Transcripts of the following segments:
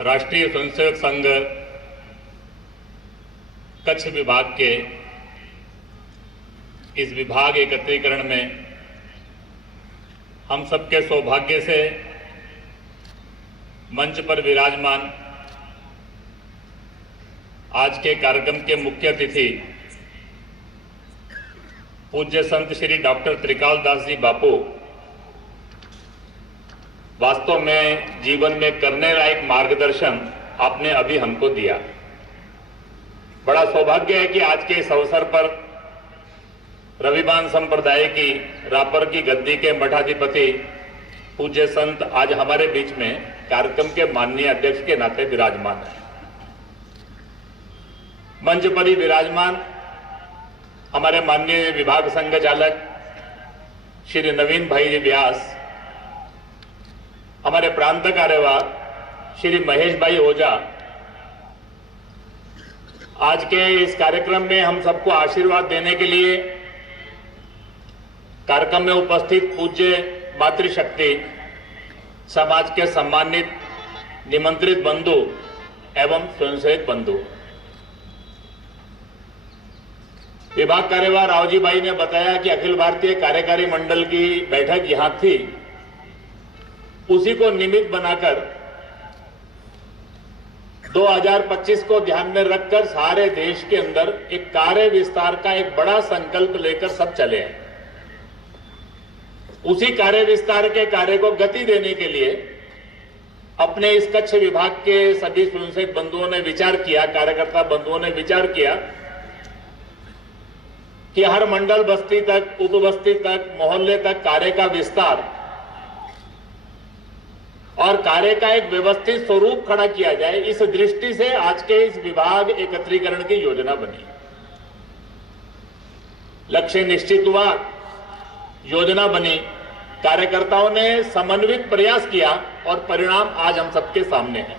राष्ट्रीय स्वयंसेवक संघ कच्छ विभाग के इस विभाग एकत्रीकरण में हम सबके सौभाग्य से मंच पर विराजमान आज के कार्यक्रम के मुख्य अतिथि पूज्य संत श्री डॉक्टर त्रिकाल दास जी बापू वास्तव में जीवन में करने लायक मार्गदर्शन आपने अभी हमको दिया। बड़ा सौभाग्य है कि आज के इस अवसर पर रविवान संप्रदाय की रापर की गद्दी के मठाधिपति पूज्य संत आज हमारे बीच में कार्यक्रम के माननीय अध्यक्ष के नाते विराजमान है। मंच पर ही विराजमान हमारे माननीय विभाग संघ चालक श्री नवीन भाई जी व्यास, हमारे प्रांत कार्यवाह श्री महेश भाई ओझा, आज के इस कार्यक्रम में हम सबको आशीर्वाद देने के लिए कार्यक्रम में उपस्थित पूज्य मातृशक्ति समाज के सम्मानित निमंत्रित बंधु एवं स्वयंसेवक बंधु, विभाग कार्यवाह रावजी भाई ने बताया कि अखिल भारतीय कार्यकारी मंडल की बैठक यहां थी, उसी को निमित्त बनाकर 2025 को ध्यान में रखकर सारे देश के अंदर एक कार्य विस्तार का एक बड़ा संकल्प लेकर सब चले हैं। उसी कार्य विस्तार के कार्य को गति देने के लिए अपने इस कच्छ विभाग के सभी स्वयंसेवक बंधुओं ने विचार किया, कार्यकर्ता बंधुओं ने विचार किया कि हर मंडल बस्ती तक, उप बस्ती तक, मोहल्ले तक कार्य का विस्तार और कार्य का एक व्यवस्थित स्वरूप खड़ा किया जाए। इस दृष्टि से आज के इस विभाग एकत्रीकरण की योजना बनी। लक्ष्य निश्चित हुआ, योजना बनी, कार्यकर्ताओं ने समन्वित प्रयास किया और परिणाम आज हम सबके सामने है।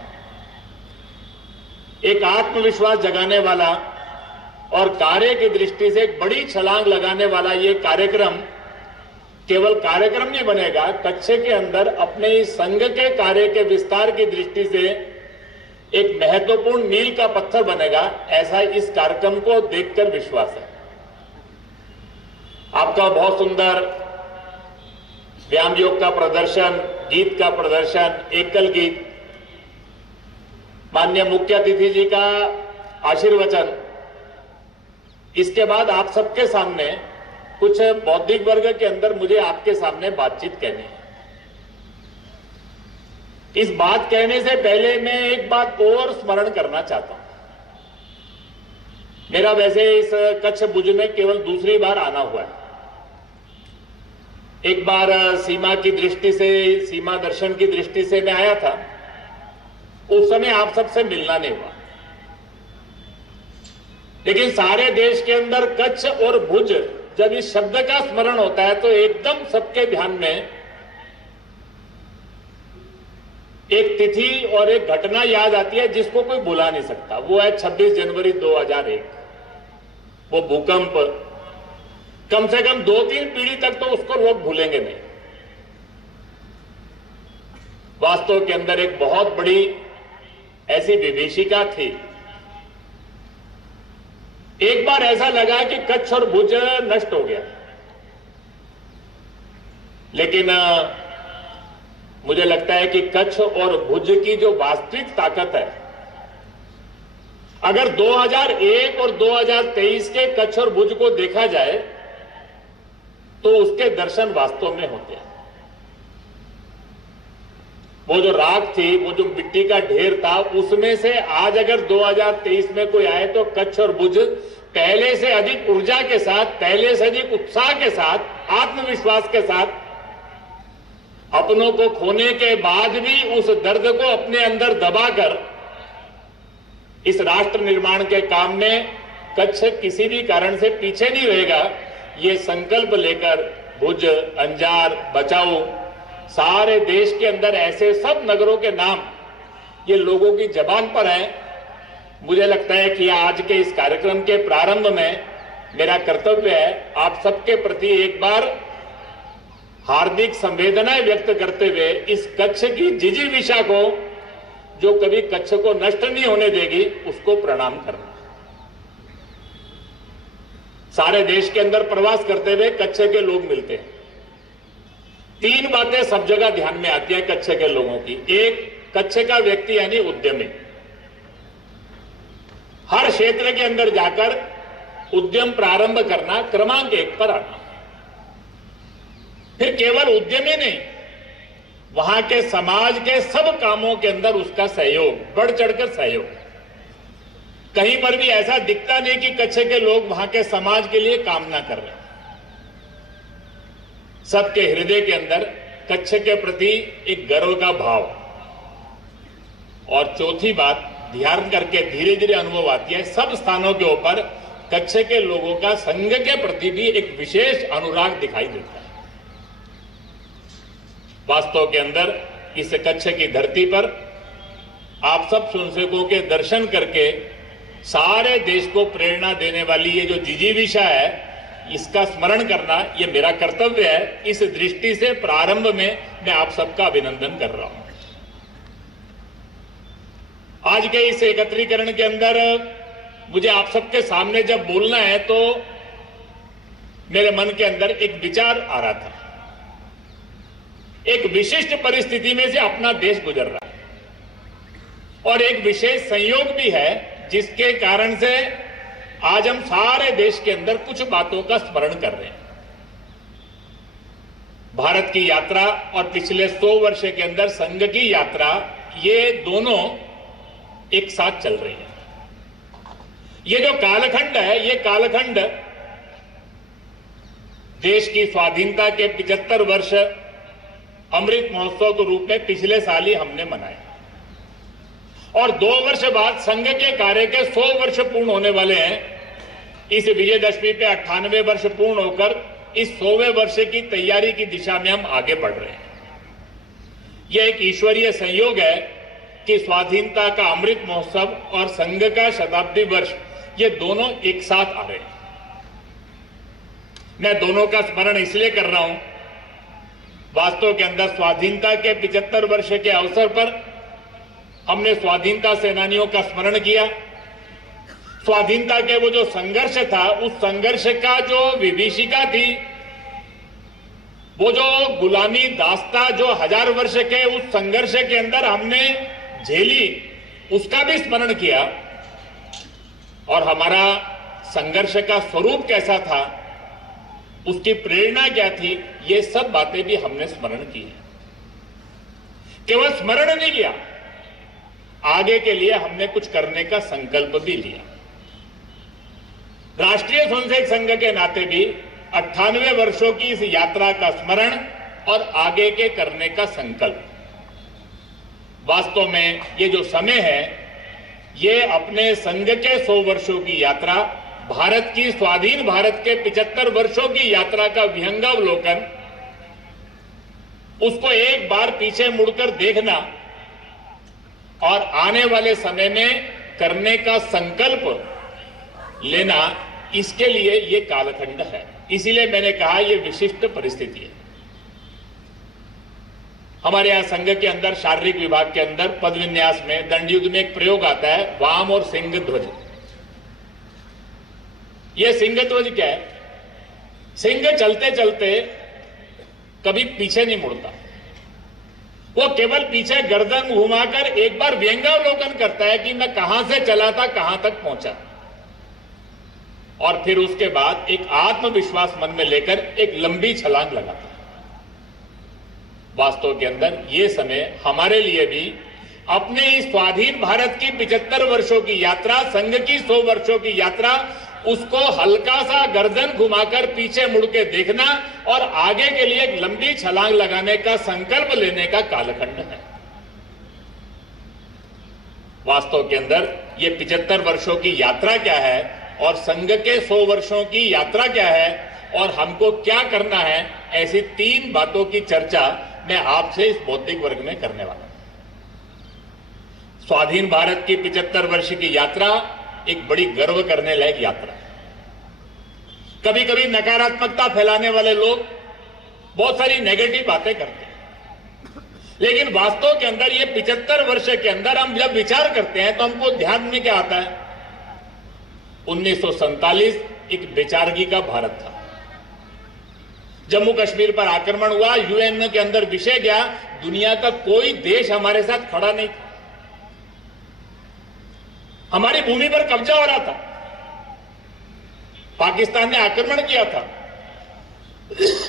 एक आत्मविश्वास जगाने वाला और कार्य की दृष्टि से एक बड़ी छलांग लगाने वाला ये कार्यक्रम केवल कार्यक्रम नहीं बनेगा, कच्छ के अंदर अपने इस संघ के कार्य के विस्तार की दृष्टि से एक महत्वपूर्ण मील का पत्थर बनेगा, ऐसा इस कार्यक्रम को देखकर विश्वास है। आपका बहुत सुंदर व्यायाम योग का प्रदर्शन, गीत का प्रदर्शन, एकल गीत, माननीय मुख्य अतिथि जी का आशीर्वचन, इसके बाद आप सबके सामने कुछ बौद्धिक वर्ग के अंदर मुझे आपके सामने बातचीत करनी है। इस बात कहने से पहले मैं एक बात और स्मरण करना चाहता हूं। मेरा वैसे इस कच्छ भुज में केवल दूसरी बार आना हुआ है। एक बार सीमा की दृष्टि से, सीमा दर्शन की दृष्टि से मैं आया था, उस समय आप सबसे मिलना नहीं हुआ। लेकिन सारे देश के अंदर कच्छ और भुज जब इस शब्द का स्मरण होता है तो एकदम सबके ध्यान में एक तिथि और एक घटना याद आती है जिसको कोई भुला नहीं सकता। वो है 26 जनवरी 2001। वो भूकंप, कम से कम 2-3 पीढ़ी तक तो उसको लोग भूलेंगे नहीं। वास्तव के अंदर एक बहुत बड़ी ऐसी विभीषिका थी। एक बार ऐसा लगा कि कच्छ और भुज नष्ट हो गया, लेकिन मुझे लगता है कि कच्छ और भुज की जो वास्तविक ताकत है, अगर 2001 और 2023 के कच्छ और भुज को देखा जाए तो उसके दर्शन वास्तव में होते हैं। वो जो राख थी, वो जो मिट्टी का ढेर था, उसमें से आज अगर 2023 में कोई आए तो कच्छ और भुज पहले से अधिक ऊर्जा के साथ, पहले से अधिक उत्साह के साथ, आत्मविश्वास के साथ, अपनों को खोने के बाद भी उस दर्द को अपने अंदर दबाकर इस राष्ट्र निर्माण के काम में कच्छ किसी भी कारण से पीछे नहीं रहेगा, ये संकल्प लेकर भुज, अंजार, बचाओ, सारे देश के अंदर ऐसे सब नगरों के नाम ये लोगों की जबान पर हैं। मुझे लगता है कि आज के इस कार्यक्रम के प्रारंभ में मेरा कर्तव्य है आप सबके प्रति एक बार हार्दिक संवेदनाएं व्यक्त करते हुए इस कच्छ की जिजीविषा को जो कभी कच्छ को नष्ट नहीं होने देगी, उसको प्रणाम करना। सारे देश के अंदर प्रवास करते हुए कच्छ के लोग मिलते हैं। 3 बातें सब जगह ध्यान में आती है कच्छ के लोगों की। एक, कच्छ का व्यक्ति यानी उद्यमी, हर क्षेत्र के अंदर जाकर उद्यम प्रारंभ करना, क्रमांक 1 पर आना। फिर केवल उद्यमी नहीं, वहां के समाज के सब कामों के अंदर उसका सहयोग, बढ़ चढ़कर सहयोग। कहीं पर भी ऐसा दिखता नहीं कि कच्छ के लोग वहां के समाज के लिए काम ना कर रहे। सबके हृदय के अंदर कच्छ के प्रति एक गर्व का भाव। और चौथी बात, ध्यान करके धीरे धीरे अनुभव आती है, सब स्थानों के ऊपर कच्छ के लोगों का संघ के प्रति भी एक विशेष अनुराग दिखाई देता है। वास्तव के अंदर इस कच्छ की धरती पर आप सब संसेकों के दर्शन करके सारे देश को प्रेरणा देने वाली ये जो जिजीविषा है, इसका स्मरण करना ये मेरा कर्तव्य है। इस दृष्टि से प्रारंभ में मैं आप सबका अभिनंदन कर रहा हूं। आज के इस एकत्रीकरण के अंदर मुझे आप सबके सामने जब बोलना है तो मेरे मन के अंदर एक विचार आ रहा था। एक विशिष्ट परिस्थिति में से अपना देश गुजर रहा है और एक विशेष संयोग भी है जिसके कारण से आज हम सारे देश के अंदर कुछ बातों का स्मरण कर रहे हैं। भारत की यात्रा और पिछले 100 वर्ष के अंदर संघ की यात्रा, ये दोनों एक साथ चल रही है। ये जो कालखंड है, ये कालखंड देश की स्वाधीनता के 75 वर्ष अमृत महोत्सव के रूप में पिछले साल ही हमने मनाया और 2 वर्ष बाद संघ के कार्य के 100 वर्ष पूर्ण होने वाले हैं। इस विजयदशमी पे 98 वर्ष पूर्ण होकर इस 100वें वर्ष की तैयारी की दिशा में हम आगे बढ़ रहे हैं। यह एक ईश्वरीय संयोग है कि स्वाधीनता का अमृत महोत्सव और संघ का शताब्दी वर्ष, ये दोनों एक साथ आ रहे हैं। मैं दोनों का स्मरण इसलिए कर रहा हूं, वास्तव के अंदर स्वाधीनता के 75 वर्ष के अवसर पर हमने स्वाधीनता सेनानियों का स्मरण किया। स्वाधीनता के वो जो संघर्ष था, उस संघर्ष का जो विभीषिका थी, वो जो गुलामी दास्ता जो 1000 वर्ष के उस संघर्ष के अंदर हमने झेली, उसका भी स्मरण किया। और हमारा संघर्ष का स्वरूप कैसा था, उसकी प्रेरणा क्या थी, ये सब बातें भी हमने स्मरण की है। केवल स्मरण नहीं किया, आगे के लिए हमने कुछ करने का संकल्प भी लिया। राष्ट्रीय स्वयंसेवक संघ के नाते भी 98 वर्षों की इस यात्रा का स्मरण और आगे के करने का संकल्प। वास्तव में ये जो समय है, ये अपने संघ के 100 वर्षों की यात्रा, भारत की स्वाधीन भारत के 75 वर्षों की यात्रा का विहंगावलोकन, उसको एक बार पीछे मुड़कर देखना और आने वाले समय में करने का संकल्प लेना, इसके लिए ये कालखंड है। इसीलिए मैंने कहा ये विशिष्ट परिस्थिति है। हमारे यहां संघ के अंदर शारीरिक विभाग के अंदर पद विन्यास में दंडयुद्ध में एक प्रयोग आता है, वाम और सिंह ध्वज। ये सिंह ध्वज क्या है? सिंह चलते चलते कभी पीछे नहीं मुड़ता, वो केवल पीछे गर्दन घुमाकर एक बार व्यंगावलोकन करता है कि मैं कहां से चला था, कहां तक पहुंचा, और फिर उसके बाद एक आत्मविश्वास मन में लेकर एक लंबी छलांग लगाता है। वास्तव के अंदर ये समय हमारे लिए भी अपने इस स्वाधीन भारत की 75 वर्षों की यात्रा, संघ की 100 वर्षों की यात्रा, उसको हल्का सा गर्दन घुमाकर पीछे मुड़ के देखना और आगे के लिए एक लंबी छलांग लगाने का संकल्प लेने का कालखंड है। वास्तव के अंदर ये 75 वर्षों की यात्रा क्या है और संघ के 100 वर्षों की यात्रा क्या है और हमको क्या करना है, ऐसी 3 बातों की चर्चा मैं आपसे इस बौद्धिक वर्ग में करने वाला हूं। स्वाधीन भारत की 75 वर्ष की यात्रा एक बड़ी गर्व करने लायक यात्रा है। कभी कभी नकारात्मकता फैलाने वाले लोग बहुत सारी नेगेटिव बातें करते हैं, लेकिन वास्तव के अंदर ये 75 वर्ष के अंदर हम जब विचार करते हैं तो हमको ध्यान में क्या आता है? 1947 एक बेचारगी का भारत था। जम्मू कश्मीर पर आक्रमण हुआ, यूएन के अंदर विषय गया, दुनिया का कोई देश हमारे साथ खड़ा नहीं था। हमारी भूमि पर कब्जा हो रहा था, पाकिस्तान ने आक्रमण किया था,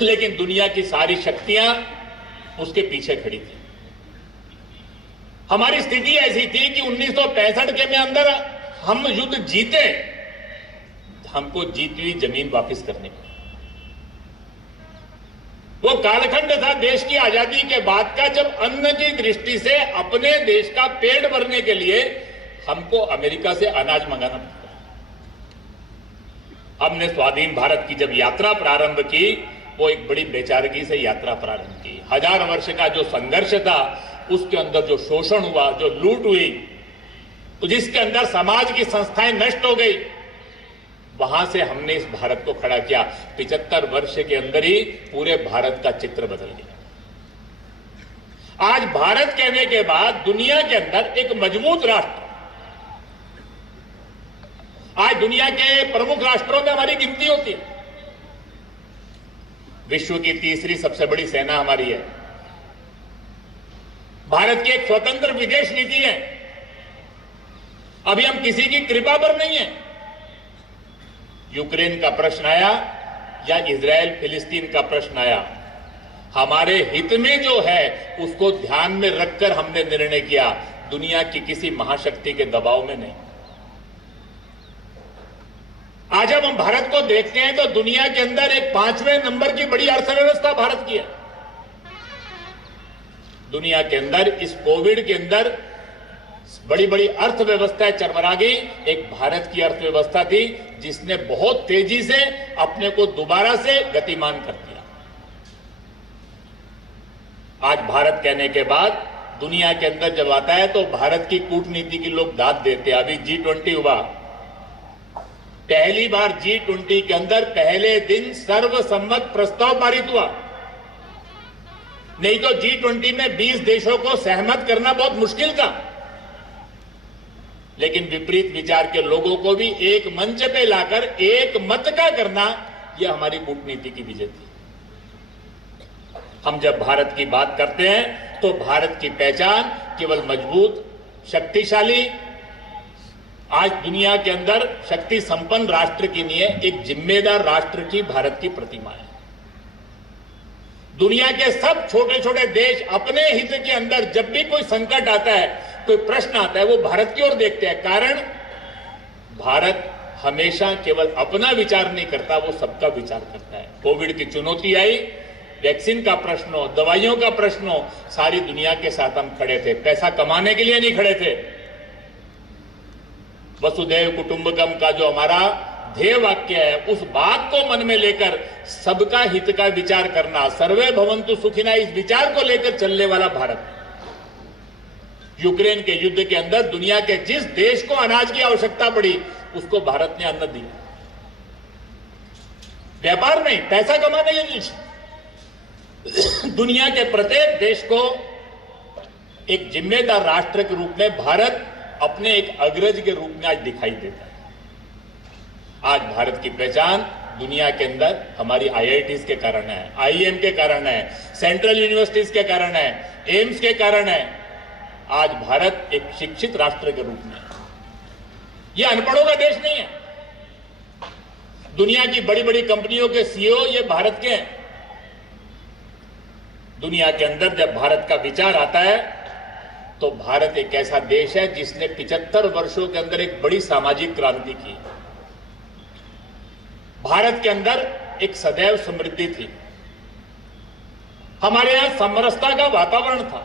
लेकिन दुनिया की सारी शक्तियां उसके पीछे खड़ी थी। हमारी स्थिति ऐसी थी कि 1965 के में अंदर हम युद्ध जीते, हमको जीती हुई जमीन वापस करनी पड़ी। वो कालखंड था देश की आजादी के बाद का, जब अन्न की दृष्टि से अपने देश का पेट भरने के लिए हमको अमेरिका से अनाज मंगाना पड़ता। हमने स्वाधीन भारत की जब यात्रा प्रारंभ की, वो एक बड़ी बेचारगी से यात्रा प्रारंभ की। 1000 वर्ष का जो संघर्ष था, उसके अंदर जो शोषण हुआ, जो लूट हुई, तो जिसके अंदर समाज की संस्थाएं नष्ट हो गई, वहां से हमने इस भारत को खड़ा किया। 75 वर्ष के अंदर ही पूरे भारत का चित्र बदल गया। आज भारत कहने के बाद दुनिया के अंदर एक मजबूत राष्ट्र, आज दुनिया के प्रमुख राष्ट्रों में हमारी गिनती होती है। विश्व की तीसरी सबसे बड़ी सेना हमारी है। भारत की एक स्वतंत्र विदेश नीति है। अभी हम किसी की कृपा पर नहीं है। यूक्रेन का प्रश्न आया या इजराइल फिलिस्तीन का प्रश्न आया, हमारे हित में जो है उसको ध्यान में रखकर हमने निर्णय किया, दुनिया की किसी महाशक्ति के दबाव में नहीं। आज जब हम भारत को देखते हैं तो दुनिया के अंदर एक 5वें नंबर की बड़ी अर्थव्यवस्था भारत की है। दुनिया के अंदर इस कोविड के अंदर बड़ी बड़ी अर्थव्यवस्थाएं चरमरा गई। एक भारत की अर्थव्यवस्था थी जिसने बहुत तेजी से अपने को दोबारा से गतिमान कर दिया। आज भारत कहने के बाद दुनिया के अंदर जब आता है तो भारत की कूटनीति की लोग दाद देते हैं। अभी G20 हुआ, पहली बार G20 के अंदर पहले दिन सर्वसम्मत प्रस्ताव पारित हुआ। नहीं तो G20 में 20 देशों को सहमत करना बहुत मुश्किल था, लेकिन विपरीत विचार के लोगों को भी एक मंच पे लाकर एक मत का करना, यह हमारी कूटनीति की विजय थी। हम जब भारत की बात करते हैं तो भारत की पहचान केवल मजबूत, शक्तिशाली, आज दुनिया के अंदर शक्ति संपन्न राष्ट्र की नहीं है, एक जिम्मेदार राष्ट्र की भारत की प्रतिमा है। दुनिया के सब छोटे छोटे देश अपने हित के अंदर जब भी कोई संकट आता है, कोई प्रश्न आता है, वो भारत की ओर देखते हैं। कारण भारत हमेशा केवल अपना विचार नहीं करता, वो सबका विचार करता है। कोविड की चुनौती आई, वैक्सीन का प्रश्न हो, दवाइयों का प्रश्न हो, सारी दुनिया के साथ हम खड़े थे। पैसा कमाने के लिए नहीं खड़े थे। वसुधैव कुटुंबकम का जो हमारा ध्येय वाक्य है, उस बात को मन में लेकर सबका हित का विचार करना, सर्वे भवन्तु सुखिनः, इस विचार को लेकर चलने वाला भारत। यूक्रेन के युद्ध के अंदर दुनिया के जिस देश को अनाज की आवश्यकता पड़ी, उसको भारत ने अन्न दिया। व्यापार नहीं, पैसा कमाने के लिए। दुनिया के प्रत्येक देश को एक जिम्मेदार राष्ट्र के रूप में भारत अपने एक अग्रज के रूप में आज दिखाई देता है। आज भारत की पहचान दुनिया के अंदर हमारी IITs के कारण है, IIM के कारण है, सेंट्रल यूनिवर्सिटीज के कारण है, एम्स के कारण है। आज भारत एक शिक्षित राष्ट्र के रूप में, यह अनपढ़ों का देश नहीं है। दुनिया की बड़ी बड़ी कंपनियों के CEO ये भारत के हैं। दुनिया के अंदर जब भारत का विचार आता है तो भारत एक ऐसा देश है जिसने 75 वर्षों के अंदर एक बड़ी सामाजिक क्रांति की। भारत के अंदर एक सदैव समृद्धि थी। हमारे यहां समरसता का वातावरण था,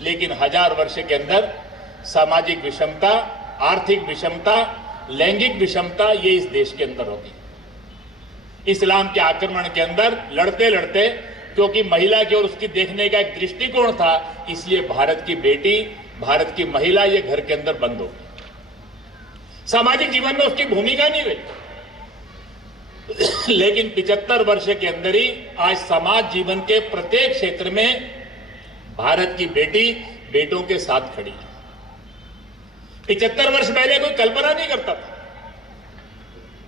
लेकिन 1000 वर्ष के अंदर सामाजिक विषमता, आर्थिक विषमता, लैंगिक विषमता, ये इस देश के अंदर होगी। इस्लाम के आक्रमण के अंदर लड़ते लड़ते, क्योंकि महिला की ओर उसकी देखने का एक दृष्टिकोण था, इसलिए भारत की बेटी, भारत की महिला ये घर के अंदर बंद हो गई। सामाजिक जीवन में उसकी भूमिका नहीं हुई। लेकिन 75 वर्ष के अंदर ही आज समाज जीवन के प्रत्येक क्षेत्र में भारत की बेटी बेटों के साथ खड़ी है। 75 वर्ष पहले कोई कल्पना नहीं करता था।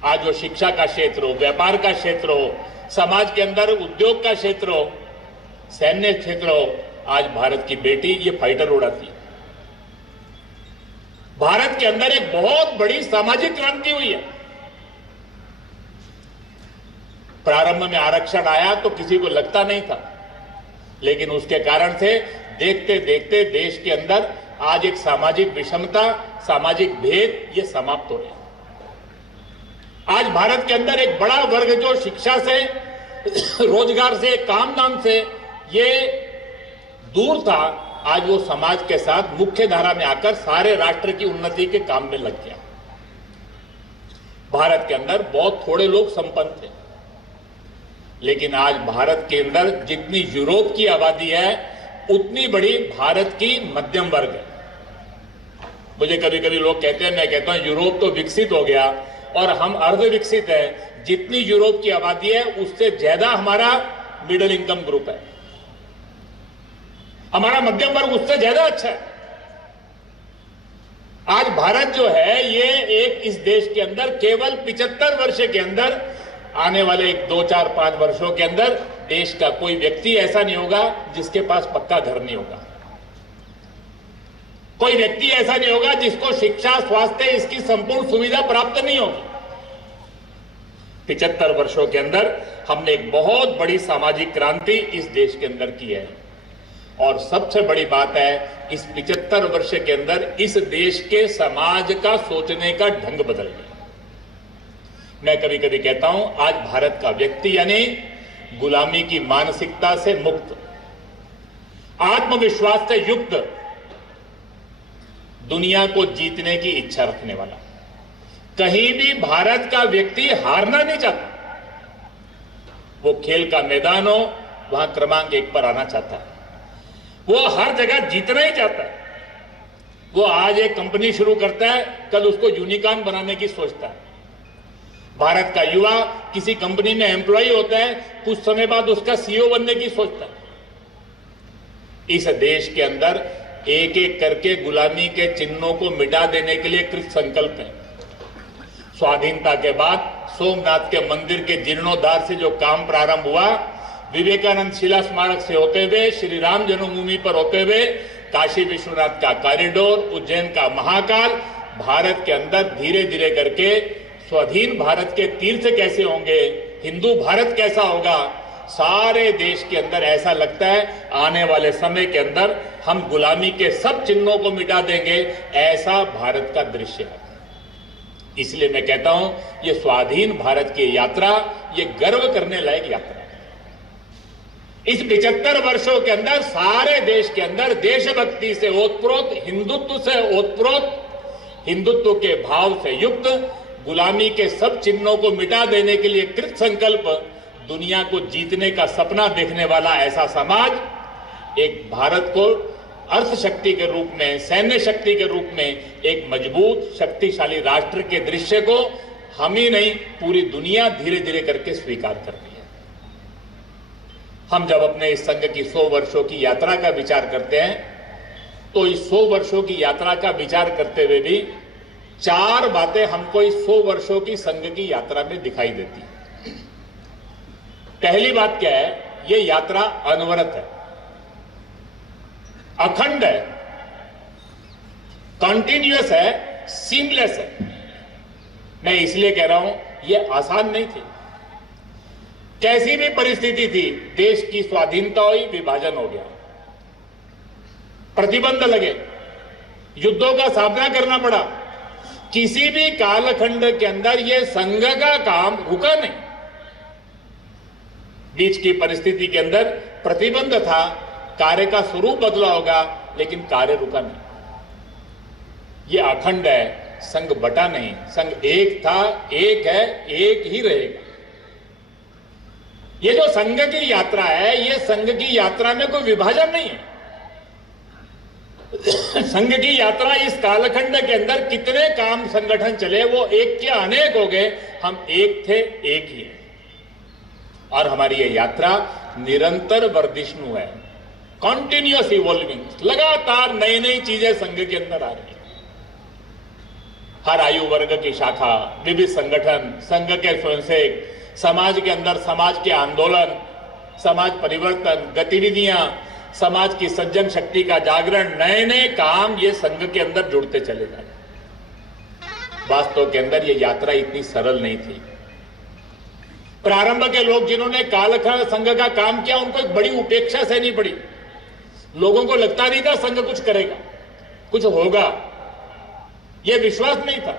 आज वो शिक्षा का क्षेत्र हो, व्यापार का क्षेत्र हो, समाज के अंदर उद्योग का क्षेत्र हो, सैन्य क्षेत्र हो, आज भारत की बेटी ये फाइटर उड़ाती है। भारत के अंदर एक बहुत बड़ी सामाजिक क्रांति हुई है। प्रारंभ में आरक्षण आया तो किसी को लगता नहीं था, लेकिन उसके कारण से देखते देखते देश के अंदर आज एक सामाजिक विषमता, सामाजिक भेद ये समाप्त हो रहे हैं। आज भारत के अंदर एक बड़ा वर्ग जो शिक्षा से, रोजगार से, काम धाम से ये दूर था, आज वो समाज के साथ मुख्य धारा में आकर सारे राष्ट्र की उन्नति के काम में लग गया। भारत के अंदर बहुत थोड़े लोग संपन्न थे, लेकिन आज भारत के अंदर जितनी यूरोप की आबादी है उतनी बड़ी भारत की मध्यम वर्ग है। मुझे कभी कभी लोग कहते हैं, मैं कहता हूं यूरोप तो विकसित हो गया और हम अर्ध विकसित है। जितनी यूरोप की आबादी है उससे ज्यादा हमारा मिडिल इनकम ग्रुप है, हमारा मध्यम वर्ग उससे ज्यादा अच्छा है। आज भारत जो है ये एक इस देश के अंदर केवल 75 वर्ष के अंदर, आने वाले 1, 2, 4, 5 वर्षों के अंदर देश का कोई व्यक्ति ऐसा नहीं होगा जिसके पास पक्का घर नहीं होगा। कोई व्यक्ति ऐसा नहीं होगा जिसको शिक्षा, स्वास्थ्य, इसकी संपूर्ण सुविधा प्राप्त नहीं होगी। 75 वर्षों के अंदर हमने एक बहुत बड़ी सामाजिक क्रांति इस देश के अंदर की है। और सबसे बड़ी बात है, इस 75 वर्ष के अंदर इस देश के समाज का सोचने का ढंग बदल गया। मैं कभी कभी कहता हूं आज भारत का व्यक्ति यानी गुलामी की मानसिकता से मुक्त, आत्मविश्वास से युक्त, दुनिया को जीतने की इच्छा रखने वाला, कहीं भी भारत का व्यक्ति हारना नहीं चाहता। वो खेल का मैदान हो वहां क्रमांक 1 पर आना चाहता है, वो हर जगह जीतना ही चाहता है। वो आज एक कंपनी शुरू करता है, कल उसको यूनिकॉर्न बनाने की सोचता है। भारत का युवा किसी कंपनी में एम्प्लॉय होता है, कुछ समय बाद उसका सीईओ बनने की सोचता है। इस देश के अंदर एक एक करके गुलामी के चिन्हों को मिटा देने के लिए कृत संकल्प है। स्वाधीनता के बाद सोमनाथ के मंदिर के जीर्णोद्धार से जो काम प्रारंभ हुआ, विवेकानंद शिला स्मारक से होते हुए, श्री राम जन्मभूमि पर होते हुए, काशी विश्वनाथ का कॉरिडोर, उज्जैन का महाकाल, भारत के अंदर धीरे धीरे करके स्वाधीन भारत के तीर्थ कैसे होंगे, हिंदू भारत कैसा होगा, सारे देश के अंदर ऐसा लगता है आने वाले समय के अंदर हम गुलामी के सब चिन्हों को मिटा देंगे, ऐसा भारत का दृश्य है। इसलिए मैं कहता हूं ये स्वाधीन भारत की यात्रा ये गर्व करने लायक यात्रा है। इस 75 वर्षों के अंदर सारे देश के अंदर देशभक्ति से ओतप्रोत, हिंदुत्व से ओतप्रोत, हिंदुत्व के भाव से युक्त, गुलामी के सब चिन्हों को मिटा देने के लिए कृत संकल्प, दुनिया को जीतने का सपना देखने वाला ऐसा समाज, एक भारत को अर्थ शक्ति के रूप में, सैन्य शक्ति के रूप में एक मजबूत शक्तिशाली राष्ट्र के दृश्य को हम ही नहीं पूरी दुनिया धीरे धीरे करके स्वीकार कर रही है। हम जब अपने इस संघ की 100 वर्षों की यात्रा का विचार करते हैं तो इस 100 वर्षों की यात्रा का विचार करते हुए भी 4 बातें हमको इस 100 वर्षों की संघ की यात्रा में दिखाई देती है। पहली बात क्या है, ये यात्रा अनवरत है, अखंड है, कॉन्टिन्यूअस है, सीमलेस है। मैं इसलिए कह रहा हूं ये आसान नहीं थी। कैसी भी परिस्थिति थी, देश की स्वाधीनता हुई, विभाजन हो गया, प्रतिबंध लगे, युद्धों का सामना करना पड़ा, किसी भी कालखंड के अंदर यह संघ का काम रुका नहीं। बीच की परिस्थिति के अंदर प्रतिबंध था, कार्य का स्वरूप बदला होगा, लेकिन कार्य रुका नहीं। यह अखंड है, संघ बटा नहीं, संघ एक था, एक है, एक ही रहेगा। ये जो संघ की यात्रा है, ये संघ की यात्रा में कोई विभाजन नहीं है। संघ की यात्रा इस कालखंड के अंदर कितने काम संगठन चले, वो एक के अनेक हो गए, हम एक थे, एक ही है। और हमारी ये यात्रा निरंतर वर्धिष्णु है, कॉन्टिन्यूअस इवॉल्विंग, लगातार नई नई चीजें संघ के अंदर आ रही है। हर आयु वर्ग की शाखा, विविध संगठन, संघ के स्वयंसेवक, समाज के अंदर समाज के आंदोलन, समाज परिवर्तन, गतिविधियां, समाज की सज्जन शक्ति का जागरण, नए नए काम ये संघ के अंदर जुड़ते चले जा रहे हैं। वास्तव के अंदर ये यात्रा इतनी सरल नहीं थी। प्रारंभ के लोग जिन्होंने कालखंड संघ का काम किया, उनको एक बड़ी उपेक्षा सहनी पड़ी। लोगों को लगता नहीं था संघ कुछ करेगा, कुछ होगा, यह विश्वास नहीं था।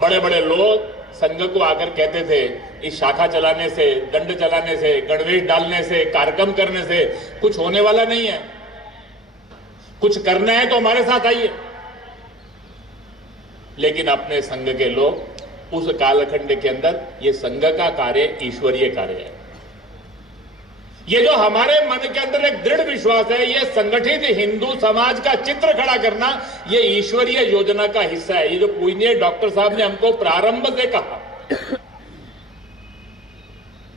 बड़े बड़े लोग संघ को आकर कहते थे, इस शाखा चलाने से, दंड चलाने से, गणवेश डालने से, कार्यक्रम करने से कुछ होने वाला नहीं है। कुछ करना है तो हमारे साथ आइए। लेकिन अपने संघ के लोग उस कालखंड के अंदर ये संघ का कार्य ईश्वरीय कार्य है। ये जो हमारे मन के अंदर एक दृढ़ विश्वास है, ये संगठित हिंदू समाज का चित्र खड़ा करना, ये ईश्वरीय योजना का हिस्सा है। ये जो पूजनीय डॉक्टर साहब ने हमको प्रारंभ से कहा,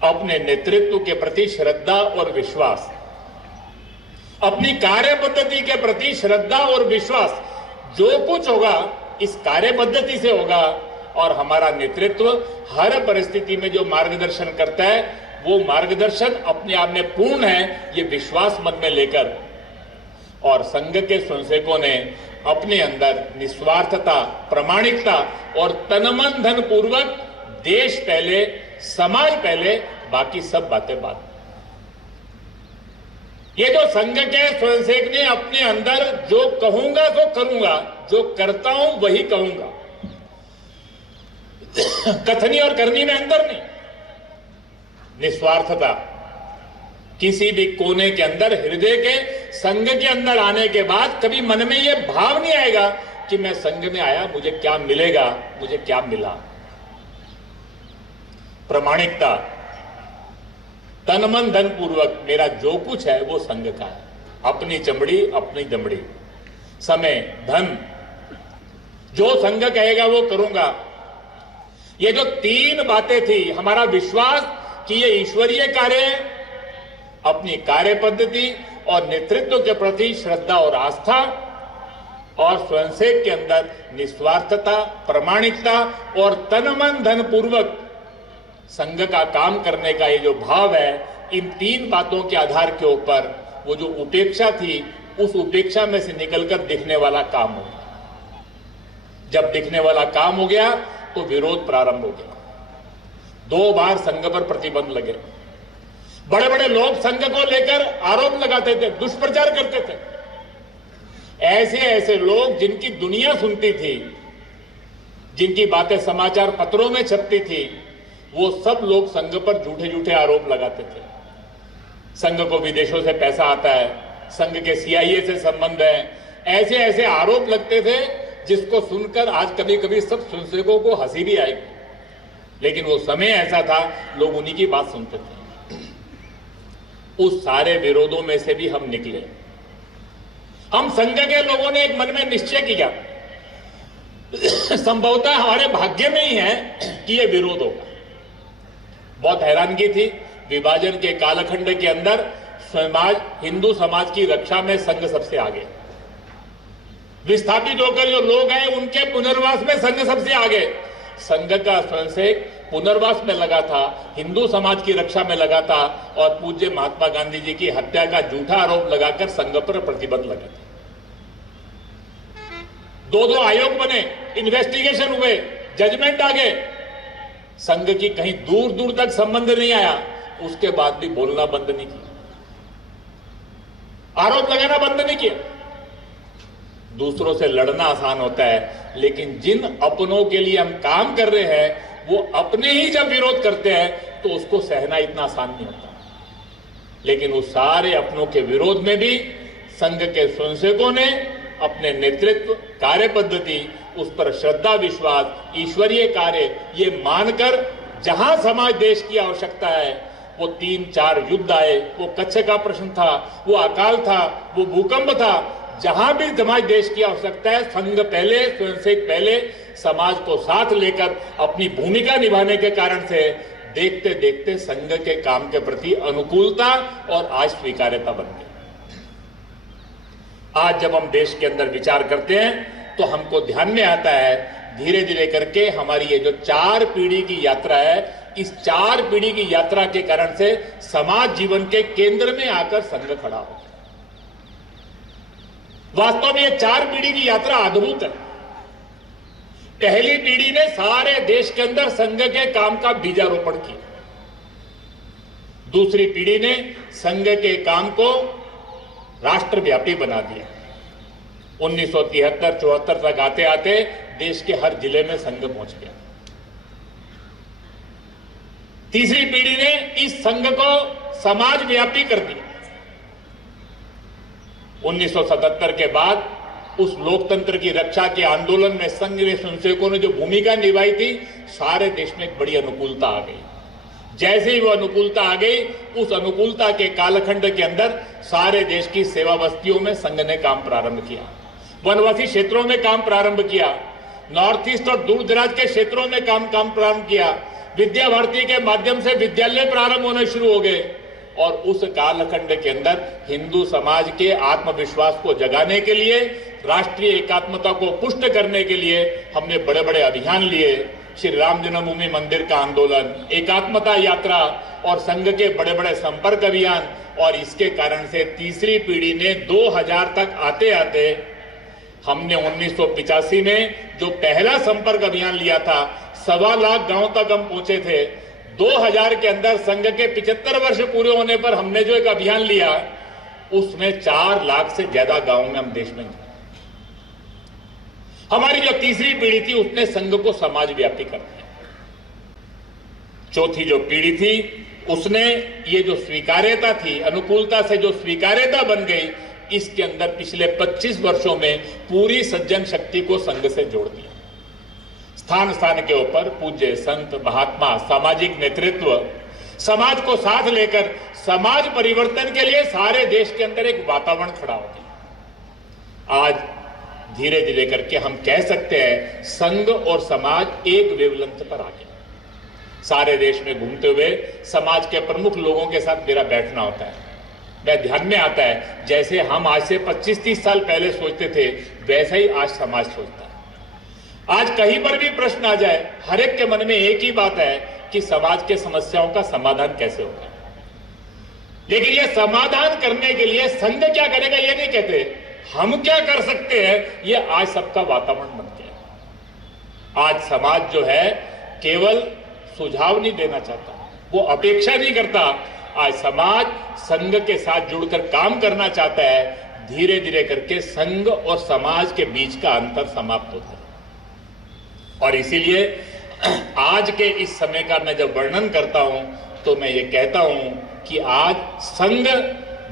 अपने नेतृत्व के प्रति श्रद्धा और विश्वास, अपनी कार्य पद्धति के प्रति श्रद्धा और विश्वास, जो कुछ होगा इस कार्य पद्धति से होगा। और हमारा नेतृत्व हर परिस्थिति में जो मार्गदर्शन करता है, वो मार्गदर्शन अपने आप में पूर्ण है, ये विश्वास मन में लेकर। और संघ के स्वयंसेवकों ने अपने अंदर निस्वार्थता, प्रामाणिकता और तनमन धन पूर्वक देश पहले, समाज पहले, बाकी सब बातें बाद। ये जो संघ के स्वयंसेवक ने अपने अंदर जो कहूंगा तो करूंगा, जो करता हूं वही कहूंगा, कथनी और करनी में अंतर नहीं, निस्वार्थता, किसी भी कोने के अंदर, हृदय के संघ के अंदर आने के बाद कभी मन में यह भाव नहीं आएगा कि मैं संघ में आया, मुझे क्या मिलेगा, मुझे क्या मिला। प्रामाणिकता, तन मन धन पूर्वक मेरा जो कुछ है वो संघ का है, अपनी चमड़ी अपनी दमड़ी, समय धन, जो संघ कहेगा वो करूंगा। ये जो तीन बातें थी, हमारा विश्वास कि ये ईश्वरीय कार्य है, अपनी कार्य पद्धति और नेतृत्व के प्रति श्रद्धा और आस्था, और स्वयंसेवक के अंदर निस्वार्थता, प्रामाणिकता और तन मन धन पूर्वक संघ का काम करने का ये जो भाव है, इन तीन बातों के आधार के ऊपर वो जो उपेक्षा थी, उस उपेक्षा में से निकलकर दिखने वाला काम हो गया। जब दिखने वाला काम हो गया तो विरोध प्रारंभ हो गया। 2 बार संघ पर प्रतिबंध लगे। बड़े बड़े लोग संघ को लेकर आरोप लगाते थे, दुष्प्रचार करते थे। ऐसे ऐसे लोग जिनकी दुनिया सुनती थी, जिनकी बातें समाचार पत्रों में छपती थी, वो सब लोग संघ पर झूठे झूठे आरोप लगाते थे। संघ को विदेशों से पैसा आता है, संघ के CIA से संबंध है, ऐसे ऐसे आरोप लगते थे जिसको सुनकर आज कभी कभी सब स्वयंसेवकों को हंसी भी आएगी। लेकिन वो समय ऐसा था, लोग उन्हीं की बात सुनते थे। उस सारे विरोधों में से भी हम निकले। हम संघ के लोगों ने एक मन में निश्चय किया, संभवतः हमारे भाग्य में ही है कि यह विरोध होगा। बहुत हैरानगी थी, विभाजन के कालखंड के अंदर समाज, हिंदू समाज की रक्षा में संघ सबसे आगे। विस्थापित होकर जो लोग हैं, उनके पुनर्वास में संघ सबसे आगे। संघ का स्वयंसेवक पुनर्वास में लगा था, हिंदू समाज की रक्षा में लगा था, और पूज्य महात्मा गांधी जी की हत्या का झूठा आरोप लगाकर संघ पर प्रतिबंध लगा था। 2 आयोग बने, इन्वेस्टिगेशन हुए, जजमेंट आ गए। संघ की कहीं दूर दूर तक संबंध नहीं आया, उसके बाद भी बोलना बंद नहीं किया, आरोप लगाना बंद नहीं किया। दूसरों से लड़ना आसान होता है, लेकिन जिन अपनों के लिए हम काम कर रहे हैं, वो अपने ही जब विरोध करते हैं तो उसको सहना इतना आसान नहीं होता। लेकिन उस सारे अपनों के विरोध में भी संघ के स्वयंसेवकों ने अपने नेतृत्व, कार्य पद्धति, उस पर श्रद्धा, विश्वास, ईश्वरीय कार्य, ये मानकर जहां समाज देश की आवश्यकता है, वो 3-4 युद्ध आए, वो कच्छ का प्रश्न था, वो अकाल था, वो भूकंप था, जहां भी समाज देश की आवश्यकता है, संघ पहले, स्वयंसेवक पहले, समाज को साथ लेकर अपनी भूमिका निभाने के कारण से देखते देखते संघ के काम के प्रति अनुकूलता और आज स्वीकार्यता बन गई। आज जब हम देश के अंदर विचार करते हैं तो हमको ध्यान में आता है धीरे धीरे करके हमारी ये जो 4 पीढ़ी की यात्रा है, इस 4 पीढ़ी की यात्रा के कारण से समाज जीवन के केंद्र में आकर संघ खड़ा हो। वास्तव में ये 4 पीढ़ी की यात्रा अद्भुत है। पहली पीढ़ी ने सारे देश के अंदर संघ के काम का बीजारोपण किया। दूसरी पीढ़ी ने संघ के काम को राष्ट्रव्यापी बना दिया। 1973-74 तक आते आते देश के हर जिले में संघ पहुंच गया। तीसरी पीढ़ी ने इस संघ को समाज व्यापी कर दिया। 1977 के बाद उस लोकतंत्र की रक्षा के आंदोलन में संघ के स्वयंसेवकों ने जो भूमिका निभाई थी, सारे देश में एक बड़ी अनुकूलता आ गई। जैसे ही वो अनुकूलता आ गई, उस अनुकूलता के कालखंड के अंदर सारे देश की सेवा बस्तियों में संघ ने काम प्रारंभ किया, वनवासी क्षेत्रों में काम प्रारंभ किया, नॉर्थ ईस्ट और दूर दराज के क्षेत्रों में काम प्रारंभ किया, विद्या भारती के माध्यम से विद्यालय प्रारंभ होने शुरू हो गए। और उस कालखंड के अंदर हिंदू समाज के आत्मविश्वास को जगाने के लिए, राष्ट्रीय एकात्मता को पुष्ट करने के लिए हमने बड़े बड़े अभियान लिए। श्री राम जन्मभूमि मंदिर का आंदोलन, एकात्मता यात्रा और संघ के बड़े बड़े संपर्क अभियान। और इसके कारण से तीसरी पीढ़ी ने 2000 तक आते आते हमने 1985 में जो पहला संपर्क अभियान लिया था, 1.25 लाख गांव तक हम पहुंचे थे। 2000 के अंदर संघ के 75 वर्ष पूरे होने पर हमने जो एक अभियान लिया, उसमें 4 लाख से ज्यादा गांव में हम देश में गए। हमारी जो तीसरी पीढ़ी थी उसने संघ को समाज व्यापी कर दिया। चौथी जो पीढ़ी थी उसने ये जो स्वीकार्यता थी, अनुकूलता से जो स्वीकार्यता बन गई, इसके अंदर पिछले 25 वर्षों में पूरी सज्जन शक्ति को संघ से जोड़ दिया। स्थान स्थान के ऊपर पूज्य संत, महात्मा, सामाजिक नेतृत्व, समाज को साथ लेकर समाज परिवर्तन के लिए सारे देश के अंदर एक वातावरण खड़ा हो गया। आज धीरे धीरे करके हम कह सकते हैं संघ और समाज एक वेवलेंथ पर आ गया। सारे देश में घूमते हुए समाज के प्रमुख लोगों के साथ मेरा बैठना होता है। मैं ध्यान में आता है जैसे हम आज से 25-30 साल पहले सोचते थे, वैसा ही आज समाज सोचता है। आज कहीं पर भी प्रश्न आ जाए, हर एक के मन में एक ही बात है कि समाज के समस्याओं का समाधान कैसे होगा। लेकिन यह समाधान करने के लिए संघ क्या करेगा ये नहीं कहते, हम क्या कर सकते हैं, ये आज सबका वातावरण बन गया। आज समाज जो है केवल सुझाव नहीं देना चाहता, वो अपेक्षा नहीं करता। आज समाज संघ के साथ जुड़कर काम करना चाहता है। धीरे धीरे करके संघ और समाज के बीच का अंतर समाप्त होता है। और इसीलिए आज के इस समय का मैं जब वर्णन करता हूं तो मैं ये कहता हूं कि आज संघ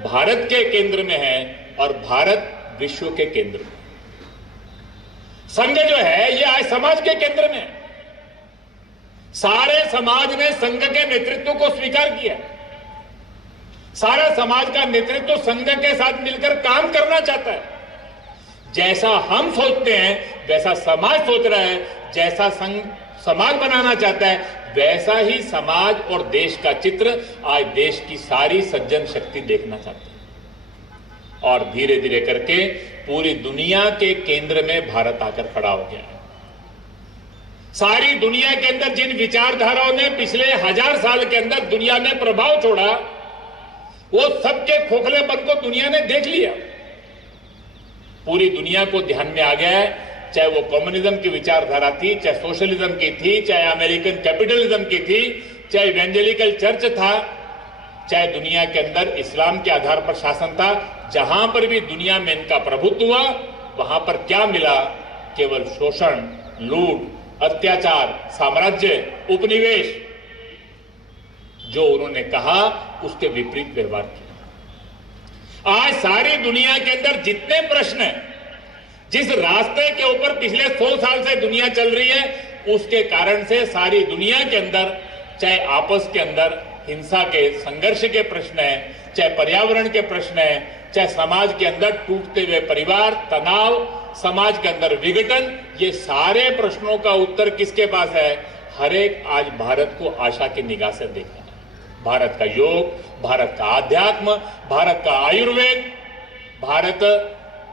भारत के केंद्र में है और भारत विश्व के केंद्र में। संघ जो है ये आज समाज के केंद्र में है। सारे समाज ने संघ के नेतृत्व को स्वीकार किया। सारा समाज का नेतृत्व संघ के साथ मिलकर काम करना चाहता है। जैसा हम सोचते हैं वैसा समाज सोच रहा है। जैसा संघ समाज बनाना चाहता है वैसा ही समाज और देश का चित्र आज देश की सारी सज्जन शक्ति देखना चाहती है। और धीरे धीरे करके पूरी दुनिया के केंद्र में भारत आकर खड़ा हो गया है। सारी दुनिया के अंदर जिन विचारधाराओं ने पिछले 1000 साल के अंदर दुनिया में प्रभाव छोड़ा, वो सबके खोखलेपन को दुनिया ने देख लिया। पूरी दुनिया को ध्यान में आ गया है, चाहे वो कम्युनिज्म की विचारधारा थी, चाहे सोशलिज्म की थी, चाहे अमेरिकन कैपिटलिज्म की थी, चाहे इवेंजेलिकल चर्च था, चाहे दुनिया के अंदर इस्लाम के आधार पर शासन था। जहां पर भी दुनिया में इनका प्रभुत्व हुआ, वहां पर क्या मिला? केवल शोषण, लूट, अत्याचार, साम्राज्य, उपनिवेश। जो उन्होंने कहा उसके विपरीत व्यवहार किया। आज सारी दुनिया के अंदर जितने प्रश्न हैं, जिस रास्ते के ऊपर पिछले 100 साल से दुनिया चल रही है, उसके कारण से सारी दुनिया के अंदर, चाहे आपस के अंदर हिंसा के संघर्ष के प्रश्न है, चाहे पर्यावरण के प्रश्न है, चाहे समाज के अंदर टूटते हुए परिवार, तनाव, समाज के अंदर विघटन, ये सारे प्रश्नों का उत्तर किसके पास है? हर एक आज भारत को आशा की निगाह से देखा है। भारत का योग, भारत का आध्यात्म, भारत का आयुर्वेद, भारत